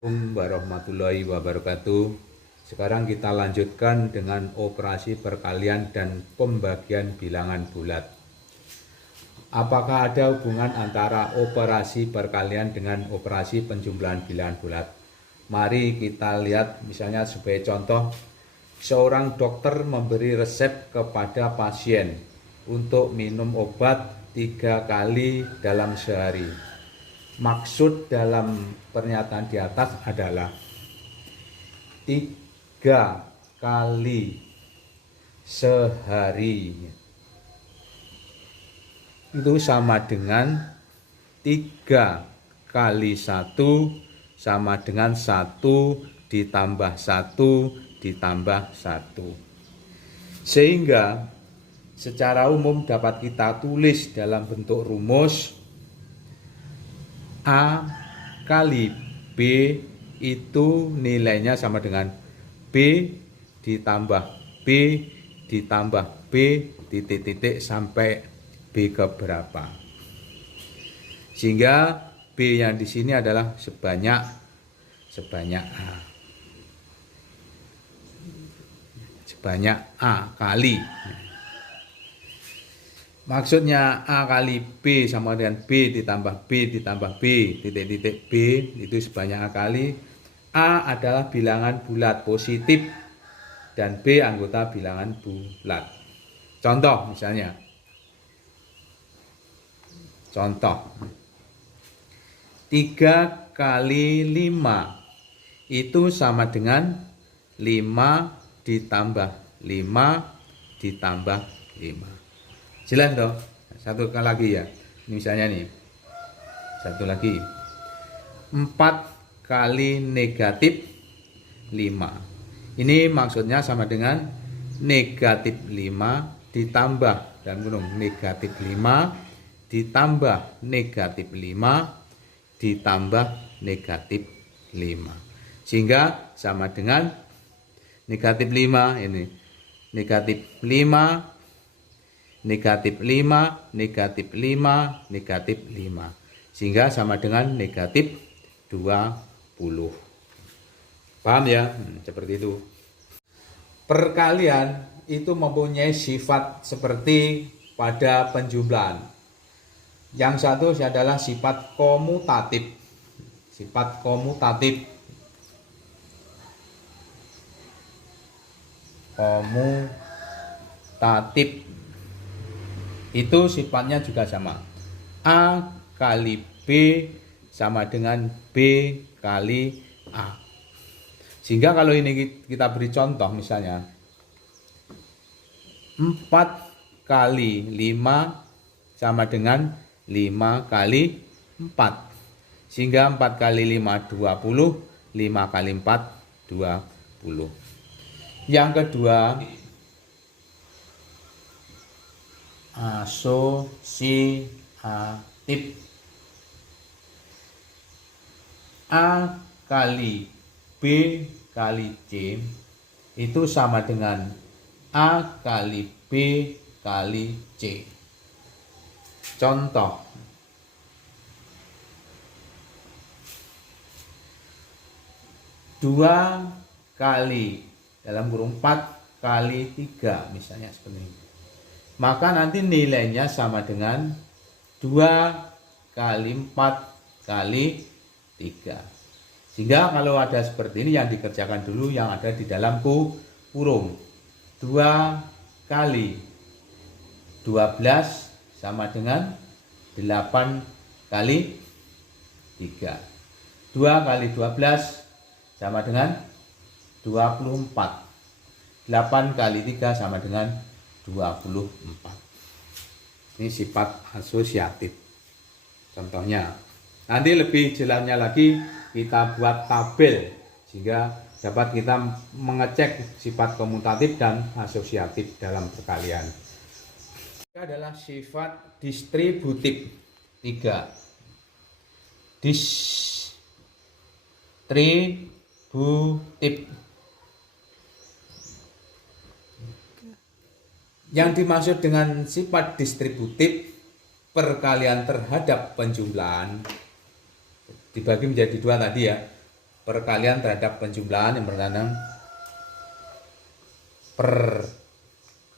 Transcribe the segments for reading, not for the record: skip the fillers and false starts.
Assalamualaikum warahmatullahi wabarakatuh. Sekarang kita lanjutkan dengan operasi perkalian dan pembagian bilangan bulat. Apakah ada hubungan antara operasi perkalian dengan operasi penjumlahan bilangan bulat? Mari kita lihat misalnya sebagai contoh, seorang dokter memberi resep kepada pasien untuk minum obat 3 kali dalam sehari. Maksud dalam pernyataan di atas adalah 3 kali sehari itu sama dengan 3 kali 1 sama dengan 1 ditambah 1 ditambah 1. Sehingga secara umum dapat kita tulis dalam bentuk rumus A kali B itu nilainya sama dengan B ditambah B ditambah B titik-titik sampai B keberapa. Sehingga B yang di sini adalah sebanyak A. Sebanyak A kali. Maksudnya A kali B sama dengan B ditambah B ditambah B titik-titik B itu sebanyak A kali. A adalah bilangan bulat positif dan B anggota bilangan bulat. Contoh misalnya. Contoh. 3 kali 5 itu sama dengan 5 ditambah 5 ditambah 5. Jelas toh? Satu kali lagi ya. Ini misalnya nih. Satu lagi. 4 kali negatif 5. Ini maksudnya sama dengan negatif 5 ditambah dan gunung negatif 5 ditambah negatif 5 ditambah negatif 5. Sehingga sama dengan negatif 5 ini. Negatif 5 negatif 5, negatif 5, negatif 5. Sehingga sama dengan negatif 20. Paham ya? Seperti itu. Perkalian itu mempunyai sifat seperti pada penjumlahan. Yang satu adalah sifat komutatif. Sifat komutatif. Komutatif. Itu sifatnya juga sama. A kali B sama dengan B kali A. Sehingga kalau ini kita beri contoh misalnya 4 kali 5 sama dengan 5 kali 4. Sehingga 4 kali 5 20, 5 kali 4 20. Yang kedua asosiatif. A kali B kali C itu sama dengan A kali B kali C. Contoh. Dua kali dalam kurung 4 kali 3 misalnya seperti ini. Maka nanti nilainya sama dengan 2 kali 4 kali 3. Sehingga kalau ada seperti ini yang dikerjakan dulu yang ada di dalam kurung. 2 kali 12 sama dengan 8 kali 3. 2 kali 12 sama dengan 24. 8 kali 3 sama dengan 24. Ini sifat asosiatif. Contohnya. Nanti lebih jelasnya lagi kita buat tabel sehingga dapat kita mengecek sifat komutatif dan asosiatif dalam perkalian. Ini adalah sifat distributif. 3. Distributif. Yang dimaksud dengan sifat distributif perkalian terhadap penjumlahan dibagi menjadi 2 tadi ya. perkalian terhadap penjumlahan yang pertama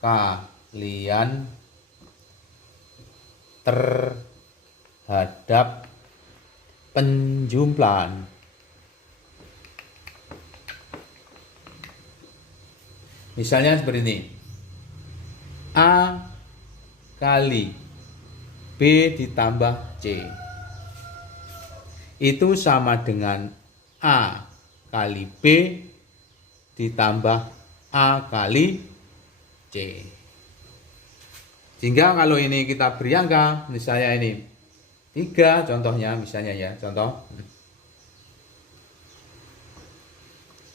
perkalian terhadap penjumlahan. Misalnya seperti ini. A kali B ditambah C itu sama dengan A kali B ditambah A kali C. Sehingga kalau ini kita beri angka, misalnya ini 3 contohnya, misalnya ya, contoh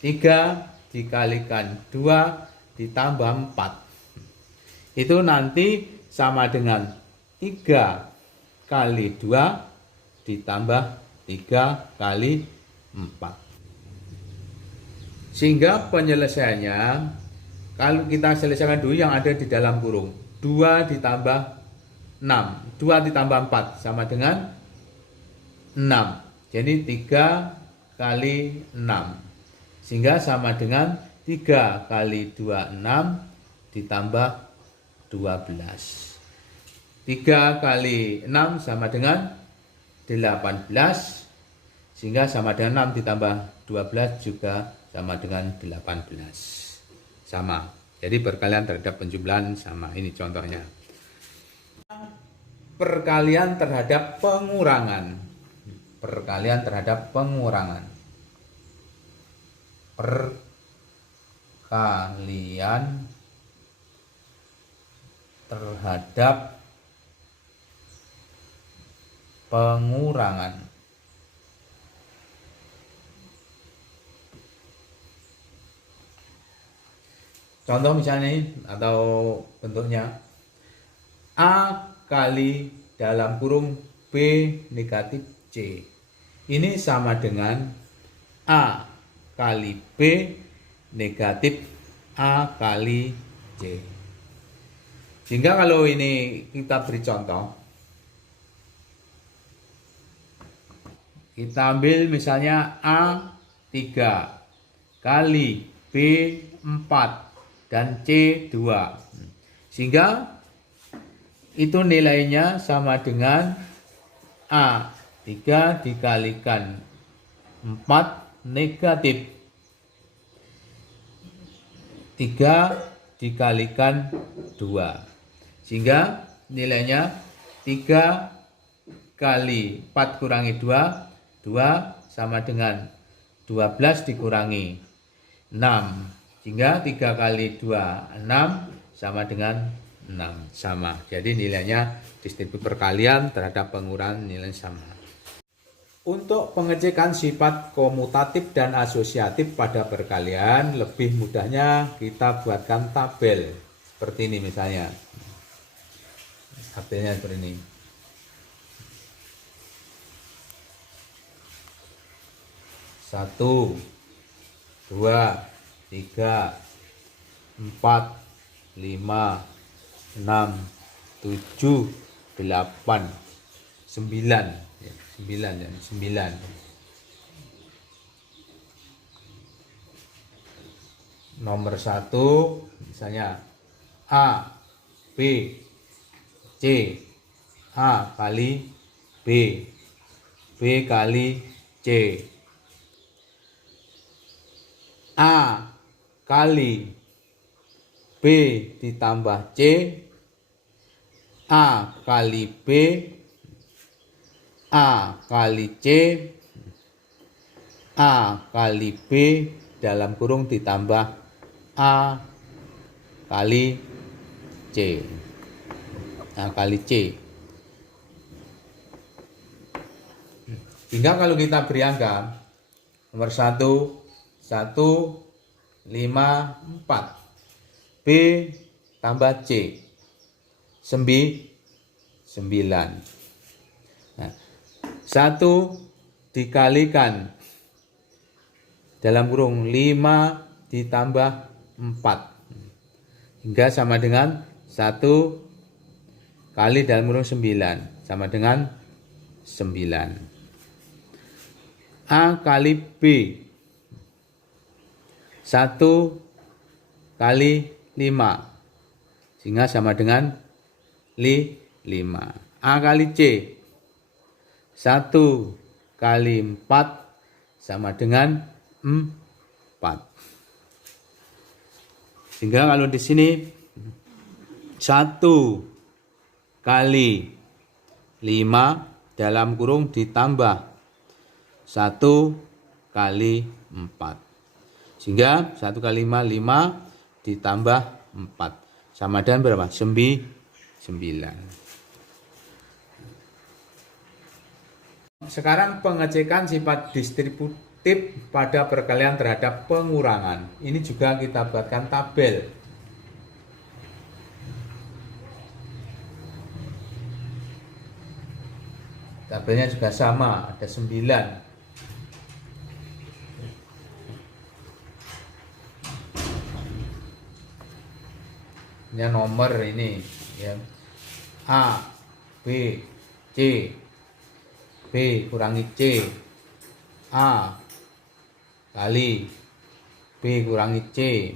3 dikalikan 2 ditambah 4 itu nanti sama dengan 3 kali 2 ditambah 3 kali 4. Sehingga penyelesaiannya, kalau kita selesaikan dulu yang ada di dalam kurung, 2 ditambah 6, 2 ditambah 4 sama dengan 6. Jadi 3 kali 6. Sehingga sama dengan 3 kali 2, 6 ditambah 12. 3 kali 6 sama dengan 18. Sehingga sama dengan 6 ditambah 12 juga sama dengan 18. Sama. Jadi perkalian terhadap penjumlahan sama. Ini contohnya. Perkalian terhadap pengurangan. Perkalian terhadap pengurangan. Perkalian terhadap pengurangan. Contoh misalnya ini, atau bentuknya A kali dalam kurung B negatif C. Ini sama dengan A kali B negatif A kali C. Sehingga kalau ini kita beri contoh, kita ambil misalnya A 3 kali B 4 dan C 2. Sehingga itu nilainya sama dengan A 3 dikalikan 4 negatif 3 dikalikan 2. Sehingga nilainya 3 kali 4 kurangi 2, 2 sama dengan 12 dikurangi 6. Sehingga 3 kali 2, 6 sama dengan 6. Sama. Jadi nilainya distribusi perkalian terhadap pengurangan nilai sama. Untuk pengecekan sifat komutatif dan asosiatif pada perkalian, lebih mudahnya kita buatkan tabel. Seperti ini misalnya. Tabelnya seperti ini. Satu, 2, 3, 4, 5, 6, 7, 8, 9. 9. Nomor 1 misalnya A, B, C. A kali B, B kali C. A kali B ditambah C, A kali B, A kali C, A kali B dalam kurung ditambah A kali C. A kali C. Hingga kalau kita beri angka nomor 1, 1, 5, 4. B tambah C 9. Nah, 1 dikalikan dalam kurung 5 ditambah 4 hingga sama dengan 1 kali dalam kurung 9 sama dengan 9. A kali B. 1 kali 5. Sehingga sama dengan 5. A kali C. 1 kali 4 sama dengan 4. Sehingga kalau di sini 1 kali 5 dalam kurung ditambah 1 kali 4. Sehingga 1 kali 5, 5 ditambah 4. Sama dengan berapa? 9. Sekarang pengecekan sifat distributif pada perkalian terhadap pengurangan. Ini juga kita buatkan tabel. Tabelnya juga sama, ada 9. Ini nomor ini ya. A, B, C. B kurangi C. A kali B kurangi C.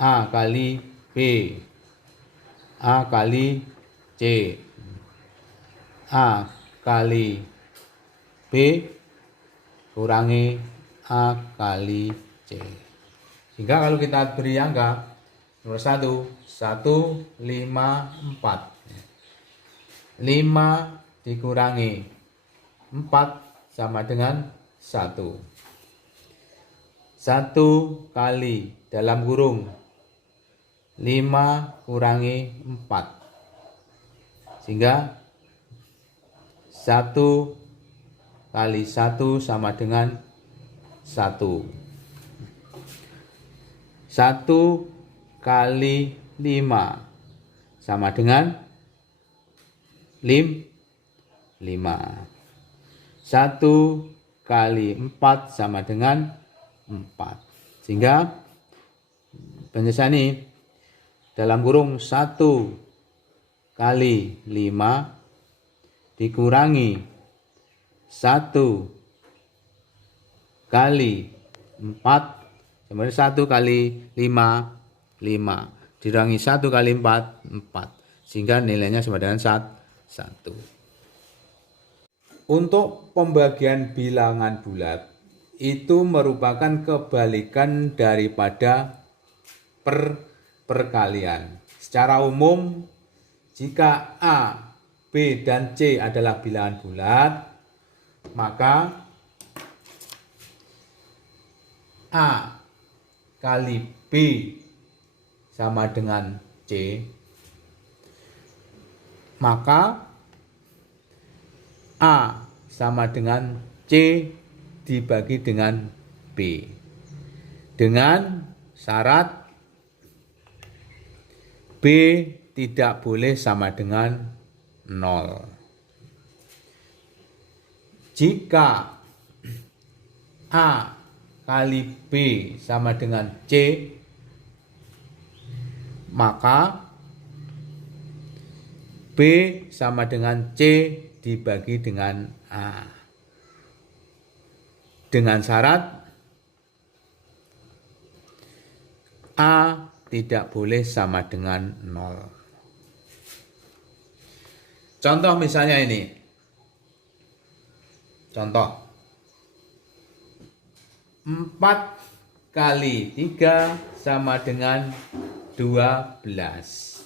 A kali B. A kali C. A kali B kurangi A kali C. Sehingga kalau kita beri angka nomor 1, 1, 5, 4. 5 dikurangi 4 sama dengan 1. 1 kali dalam kurung 5 kurangi 4. Sehingga 1 kali 1 sama dengan 1. 1 kali 5 sama dengan 5. 1 kali 4 sama dengan 4. Sehingga penyelesaian ini dalam kurung 1 kali 5 dikurangi 1 kali 4 sama dengan 1 kali 5, 5. Dikurangi 1 kali 4, 4. Sehingga nilainya sama dengan 1. Untuk pembagian bilangan bulat itu merupakan kebalikan daripada perkalian. Secara umum, jika A, B, dan C adalah bilangan bulat, maka A kali B sama dengan C, maka A sama dengan C dibagi dengan B. Dengan syarat B tidak boleh sama dengan 0. Jika A kali B sama dengan C, maka B sama dengan C dibagi dengan A. Dengan syarat A tidak boleh sama dengan 0. Contoh misalnya ini. Contoh. 4 kali 3 sama dengan 12.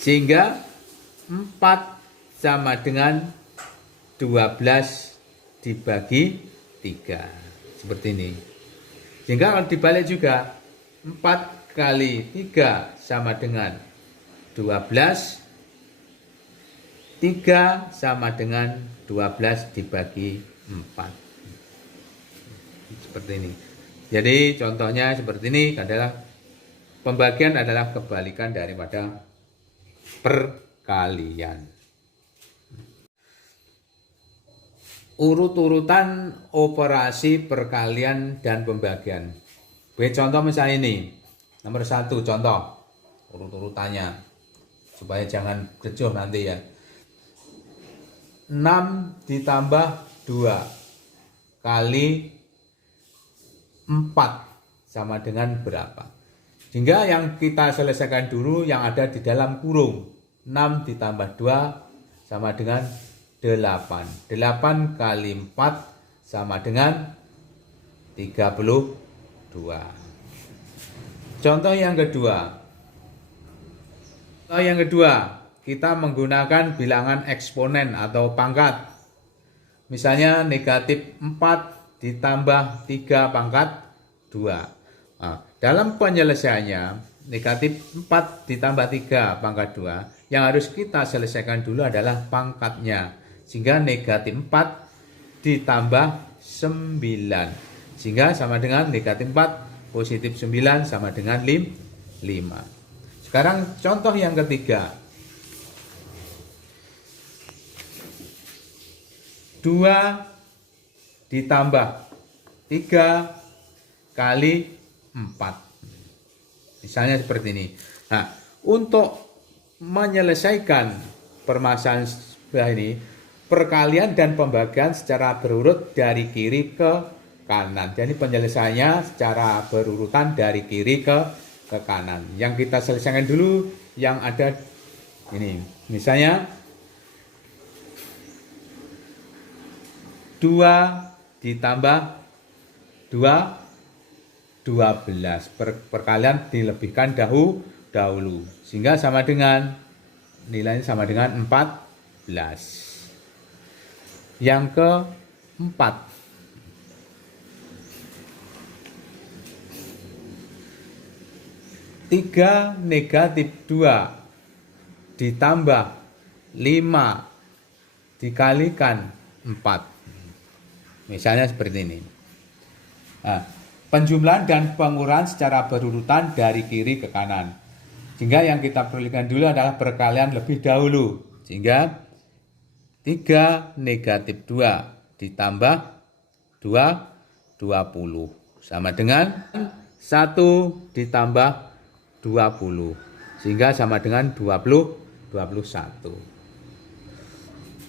Sehingga 4 sama dengan 12 dibagi 3. Seperti ini. Sehingga kalau dibalik juga 4 kali 3 sama dengan 12. 3 sama dengan 12 dibagi 4. Seperti ini. Jadi contohnya seperti ini adalah pembagian adalah kebalikan daripada perkalian. Urut-urutan operasi perkalian dan pembagian. Contoh misalnya ini. Nomor 1 contoh. Urut-urutannya. Supaya jangan kecoh nanti ya. 6 ditambah 2 kali 4 sama dengan berapa? Sehingga yang kita selesaikan dulu yang ada di dalam kurung. 6 ditambah 2 sama dengan 8. 8 kali 4 sama dengan 32. Contoh yang kedua. Kita menggunakan bilangan eksponen atau pangkat. Misalnya negatif 4 ditambah 3 pangkat 2. Nah, dalam penyelesaiannya, negatif 4 ditambah 3 pangkat 2, yang harus kita selesaikan dulu adalah pangkatnya. Sehingga negatif 4 ditambah 9. Sehingga sama dengan negatif 4 positif 9 sama dengan 5. Sekarang contoh yang ketiga. 2 ditambah 3 kali 4. Misalnya seperti ini. Nah, untuk menyelesaikan permasalahan sebelah ini, perkalian dan pembagian secara berurut dari kiri ke kanan. Jadi penyelesaiannya secara berurutan dari kiri ke kanan. Yang kita selesaikan dulu yang ada ini. Misalnya 2 ditambah 2 12. Perkalian dilebihkan dahulu. Sehingga sama dengan nilainya sama dengan 14. Yang keempat. 3 negatif 2 ditambah 5 dikalikan 4. Misalnya seperti ini. Nah, penjumlahan dan pengurangan secara berurutan dari kiri ke kanan. Sehingga yang kita perlukan dulu adalah perkalian lebih dahulu. Sehingga 3 negatif 2 ditambah 2, 20. Sama dengan 1 ditambah 20. Sehingga sama dengan 21.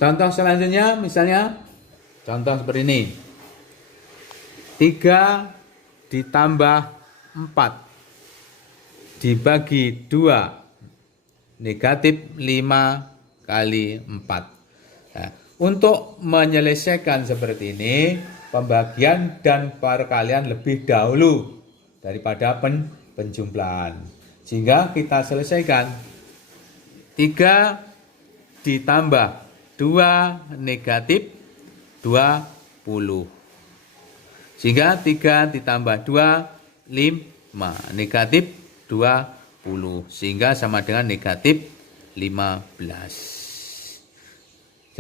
Contoh selanjutnya misalnya contoh seperti ini. 3 ditambah 4 dibagi 2 negatif 5 kali 4. Nah, untuk menyelesaikan seperti ini, pembagian dan perkalian lebih dahulu daripada penjumlahan. Sehingga kita selesaikan 3 ditambah 2 negatif 20. Sehingga 3 ditambah 2, 5. Negatif 20. Sehingga sama dengan negatif 15.